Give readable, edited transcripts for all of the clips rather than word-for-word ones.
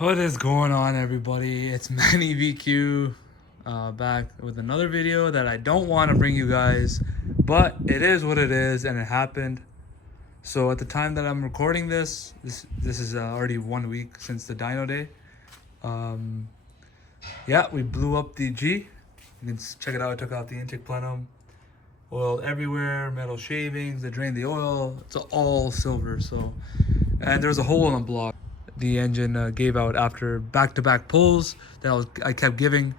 What is going on, everybody? It's Manny VQ back with another video that I don't want to bring you guys, but it is what it is, and it happened. So at the time that I'm recording this is already 1 week since the dyno day. Yeah, we blew up the G. You can check it out. I took out the intake plenum, oil everywhere, metal shavings. They drained the oil. It's all silver. So, and there's a hole in the block. The engine gave out after back-to-back pulls that I kept giving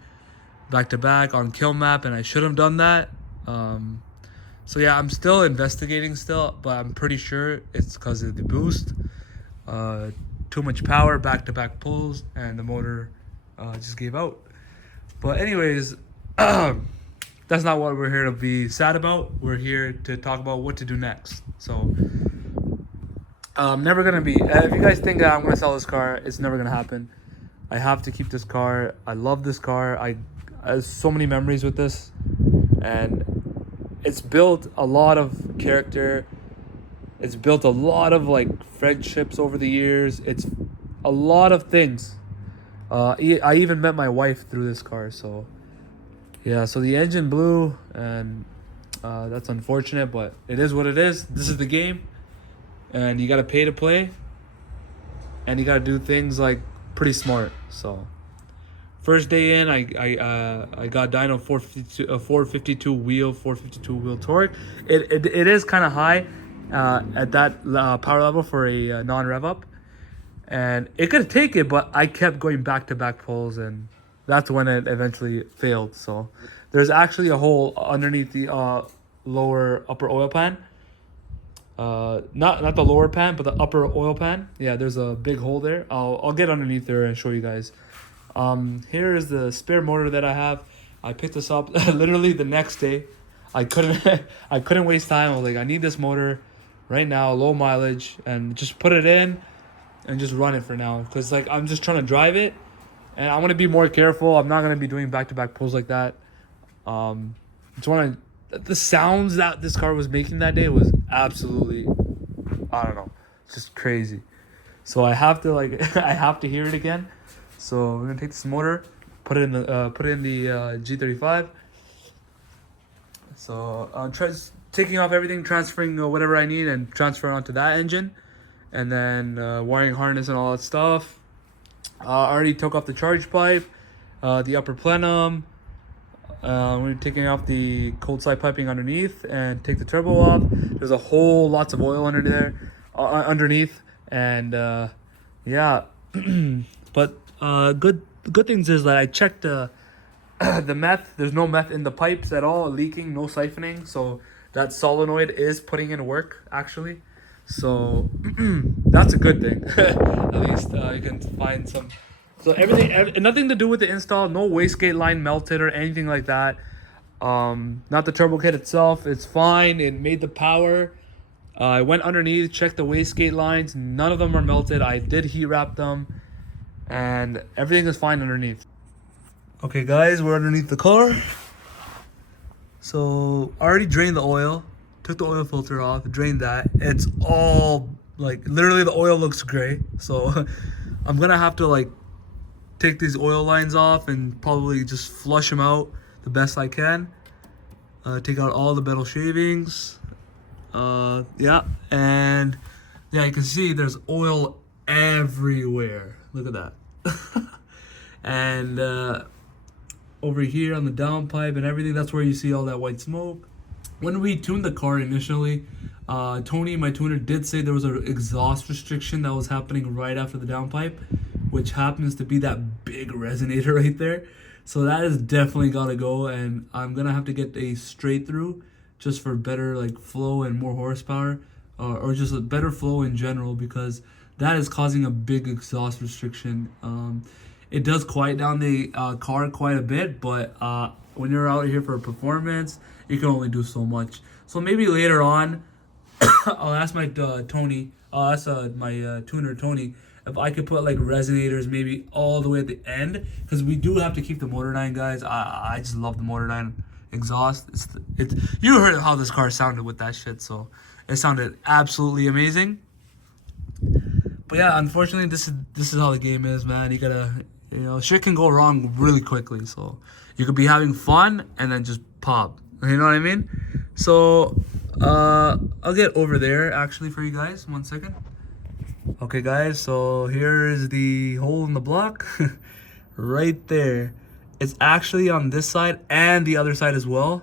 back-to-back on kill map, and I should have done that. So yeah, I'm still investigating but I'm pretty sure it's because of the boost. Too much power, back-to-back pulls, and the motor just gave out. But anyways, that's not what we're here to be sad about. We're here to talk about what to do next. So I'm never gonna be, if you guys think that I'm gonna sell this car, it's never gonna happen. I have to keep this car. I love this car. I have so many memories with this, and it's built a lot of character. It's built a lot of like friendships over the years. It's a lot of things. I even met my wife through this car. So yeah, so the engine blew, and that's unfortunate, but it is what it is. This is the game. And you gotta pay to play, and you gotta do things like pretty smart. So first day in, I got dyno 452 wheel, 452 wheel torque. It is kind of high at that power level for a non-rev up, and it could take it, but I kept going back-to-back pulls, and that's when it eventually failed. So there's actually a hole underneath the upper oil pan. Not the lower pan, but the upper oil pan. Yeah, there's a big hole there. I'll get underneath there and show you guys. Here is the spare motor that I have. I picked this up literally the next day. I couldn't waste time. I was like, I need this motor right now, low mileage, and just put it in and just run it for now. Cause like I'm just trying to drive it, and I want to be more careful. I'm not gonna be doing back-to-back pulls like that. Just want to. The sounds that this car was making that day was absolutely, I don't know, just crazy. So I have to I have to hear it again. So we're gonna take this motor, put it in the G35. So taking off everything, transferring whatever I need, and transfer it onto that engine, and then wiring harness and all that stuff. I already took off the charge pipe, the upper plenum. We're taking off the cold side piping underneath and take the turbo off. There's a whole lots of oil under there, underneath, and yeah. But good things is that I checked the meth. There's no meth in the pipes at all, leaking, no siphoning. So that solenoid is putting in work actually. So that's a good thing. At least you can find some. So nothing to do with the install, no wastegate line melted or anything like that. Not the turbo kit itself, it's fine. It made the power. I went underneath, checked the wastegate lines. None of them are melted. I did heat wrap them, and everything is fine underneath. Okay guys, we're underneath the car. So I already drained the oil, took the oil filter off, drained that. It's all like literally the oil looks gray. So I'm gonna have to take these oil lines off and probably just flush them out the best I can. Take out all the metal shavings. Yeah, and yeah, you can see there's oil everywhere. Look at that. And over here on the downpipe and everything, that's where you see all that white smoke. When we tuned the car initially, Tony, my tuner, did say there was an exhaust restriction that was happening right after the downpipe, which happens to be that big resonator right there. So that is definitely gotta go, and I'm gonna have to get a straight through just for better flow and more horsepower, or just a better flow in general, because that is causing a big exhaust restriction. It does quiet down the car quite a bit, but when you're out here for performance, you can only do so much. So maybe later on, I'll ask my Tony. I'll ask my tuner Tony if I could put resonators maybe all the way at the end, because we do have to keep the Motordyne, guys. I just love the Motordyne exhaust. You heard how this car sounded with that shit, so it sounded absolutely amazing. But yeah, unfortunately, this is how the game is, man. You gotta, shit can go wrong really quickly. So you could be having fun and then just pop. You know what I mean? So I'll get over there actually for you guys. 1 second. Okay, guys. So here is the hole in the block, right there. It's actually on this side and the other side as well.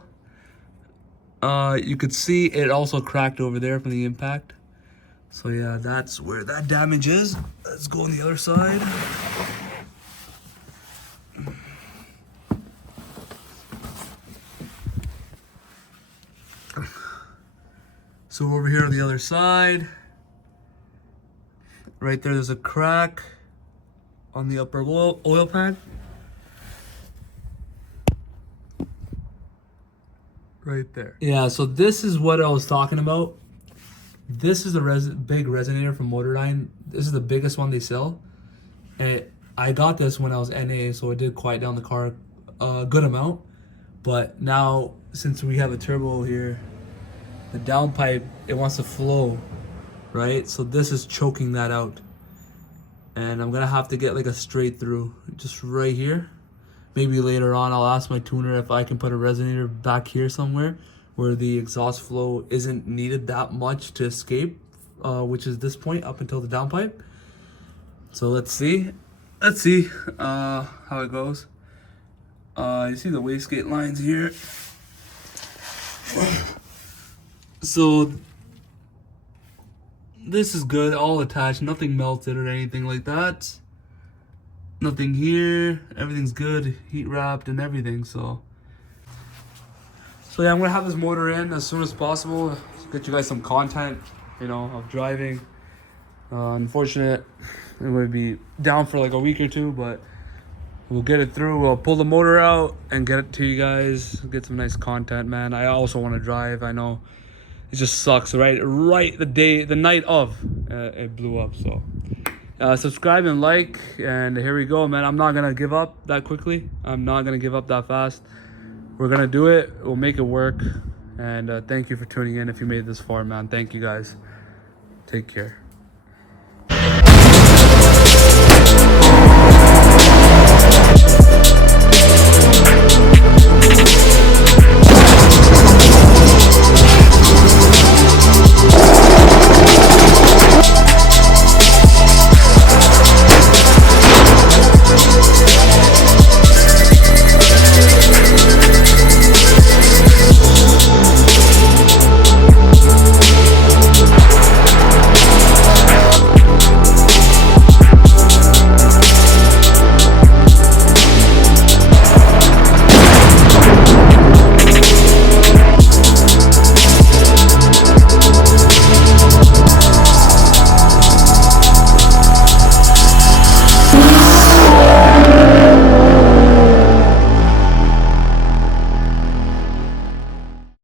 You could see it also cracked over there from the impact. So yeah, that's where that damage is. Let's go on the other side. So over here on the other side, right there's a crack on the upper oil pan. Right there. Yeah, so this is what I was talking about. This is the big resonator from Motordyne. This is the biggest one they sell. And I got this when I was NA, so it did quiet down the car a good amount. But now, since we have a turbo here, the downpipe, it wants to flow, right? So this is choking that out. And I'm gonna have to get like a straight through, just right here. Maybe later on, I'll ask my tuner if I can put a resonator back here somewhere where the exhaust flow isn't needed that much to escape, which is this point up until the downpipe. So let's see how it goes. You see the wastegate lines here. So this is good, all attached, nothing melted or anything like that. Nothing here, everything's good, heat wrapped and everything. So yeah, I'm gonna have this motor in as soon as possible. Get you guys some content, of driving. Unfortunate, it would be down for like a week or two, but we'll get it through. We'll pull the motor out and get it to you guys. Get some nice content, man. I also want to drive. I know it just sucks, right the night of it blew up. So subscribe and like, and here we go, man. I'm not gonna give up that quickly. I'm not gonna give up that fast. We're gonna do it. We'll make it work. And thank you for tuning in. If you made it this far, man, thank you guys. Take care.